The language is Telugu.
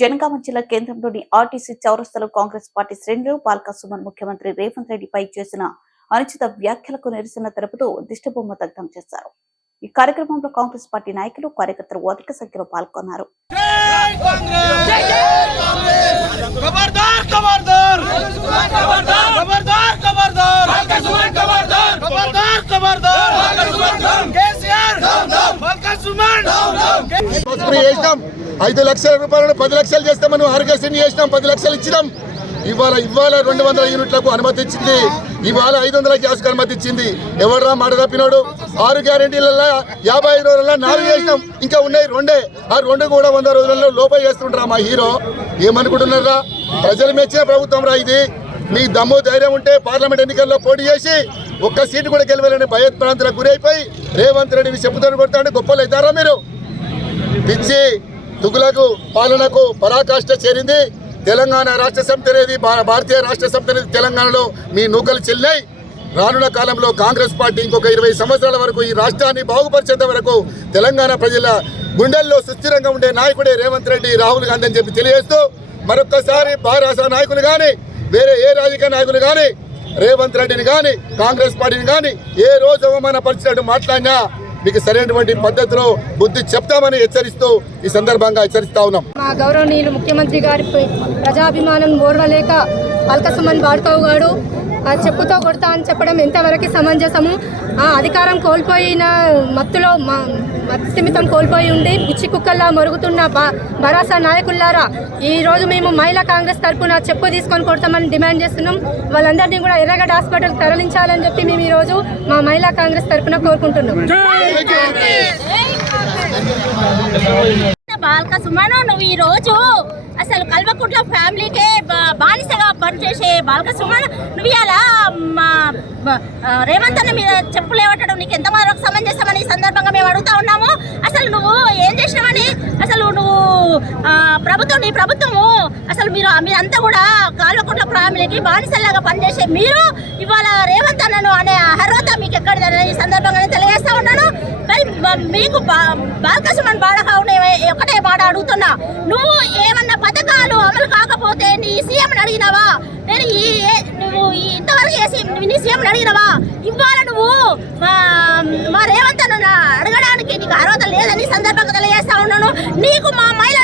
జనగామ జిల్లా కేంద్రంలోని ఆర్టీసీ చౌరస్తాలో కాంగ్రెస్ పార్టీ శ్రేణులు బాల్కా సుమన్ ముఖ్యమంత్రి రేవంత్ రెడ్డిపై చేసిన అనుచిత వ్యాఖ్యలకు నిరసన తెలుపుతూ దిష్టిబొమ్మ దగ్ధం చేశారు. ఈ కార్యక్రమంలో కాంగ్రెస్ పార్టీ నాయకులు కార్యకర్తలు అధిక సంఖ్యలో పాల్గొన్నారు. చేసినాం 5 లక్షల రూపాయలను 10 లక్షలు చేస్తామని ఆరోగ్యశ్రీ చేసినాం. 10 లక్షలు ఇచ్చినాం. ఇవాళ 200 యూనిట్లకు అనుమతి ఇచ్చింది. ఇవాళ 500 గ్యాస్కు అనుమతి ఇచ్చింది. ఎవడరా మాట తప్పినాడు? 6 గ్యారెంటీలలో 55 రోజులలో 4 చేసినాం. ఇంకా ఉన్నాయి 2. ఆ 2 కూడా 100 రోజులలో లోపల చేస్తుంటారా మా హీరో? ఏమనుకుంటున్నారా? ప్రజలు మెచ్చిన ప్రభుత్వం రా ఇది. మీ దమ్ము ధైర్యం ఉంటే పార్లమెంట్ ఎన్నికల్లో పోటీ చేసి ఒక్క సీటు కూడా గెలవాలని భయోత్పాంతులకు గురైపోయి రేవంత్ రెడ్డిని చెప్పుతో కొడతాడు. గొప్పలు అవుతారా మీరు? పిచ్చి తుగులకు పాలనకు పరాకాష్ట చేరింది. తెలంగాణ రాష్ట్ర సమితి అనేది భారతీయ రాష్ట్ర సమితి అనేది తెలంగాణలో మీ నూకలు చెల్లాయి. రానున్న కాలంలో కాంగ్రెస్ పార్టీ ఇంకొక 20 సంవత్సరాల వరకు ఈ రాష్ట్రాన్ని బాగుపరిచేంత వరకు తెలంగాణ ప్రజల గుండెల్లో సుస్థిరంగా ఉండే నాయకుడే రేవంత్ రెడ్డి, రాహుల్ గాంధీ అని చెప్పి తెలియజేస్తూ మరొక్కసారి భారత నాయకులు కానీ వేరే ఏ రాజకీయ నాయకులు కానీ రేవంత్ రెడ్డిని కానీ కాంగ్రెస్ పార్టీని కానీ ఏ రోజు అవమానపరిచినట్టు మాట్లాడినా మీకు సరైనటువంటి పద్ధతిలో బుద్ధి చెప్తామని హెచ్చరిస్తూ ఈ సందర్భంగా హెచ్చరిస్తా ఉన్నాం. మా గౌరవనీయులు ముఖ్యమంత్రి గారి ప్రజాభిమానం ఓర్వలేక బాల్కా సుమన్ బాడ్కావ్ గారు చెప్పుతో కొడతా అని చెప్పడం ఎంతవరకు సమంజసము? అధికారం కోల్పోయిన మత్తులో మత్స్థిమితం కోల్పోయి ఉండి పిచ్చి కుక్కల్లా మరుగుతున్న భరాసా నాయకుల్లారా, ఈరోజు మేము మహిళా కాంగ్రెస్ తరఫున చెప్పు తీసుకొని కొడతామని డిమాండ్ చేస్తున్నాం. వాళ్ళందరినీ కూడా ఎర్రగడ్డ హాస్పిటల్ తరలించాలని చెప్పి మేము ఈరోజు మా మహిళా కాంగ్రెస్ తరఫున కోరుకుంటున్నాం. బాల్కా సుమన్, నువ్వు ఈ రోజు అసలు కల్వకుంట్ల ఫ్యామిలీకే బానిసగా పనిచేసే బాల్కా సుమన్, నువ్వు ఇలా రేవంత్ అన్న మీద చెప్పులేవటడం నీకు ఎంతవరకు సమంజసమని ఈ సందర్భంగా మేము అడుగుతా ఉన్నాము. అసలు నువ్వు ఏం చేసినావని, అసలు నువ్వు నీ ప్రభుత్వము అసలు మీరంతా కూడా కల్వకుంట్ల ఫ్యామిలీకి బానిసలాగా పనిచేసే మీరు ఇవాళ రేవంత్ అన్నను అనే అర్హత మీకు ఎక్కడిదని ఈ సందర్భంగానే తెలియజేస్తా ఉన్నాను. మరి మీకు బాల్కా సుమన్ బాడకావుని ఒకటే మాట అడుగుతున్నా, నువ్వు ఏమన్నా పథకాలు అమలు కాకపోతే నీ సీఎంని అడిగినావా? నువ్వు ఇంతవరకు నీ సీఎంని అడిగినావా? ఇవాళ నువ్వు మా రేవంత్ అన్న అడగడానికి నీకు అర్హత లేదని సందర్భంగా తెలియజేస్తా ఉన్నాను. నీకు మా మహిళ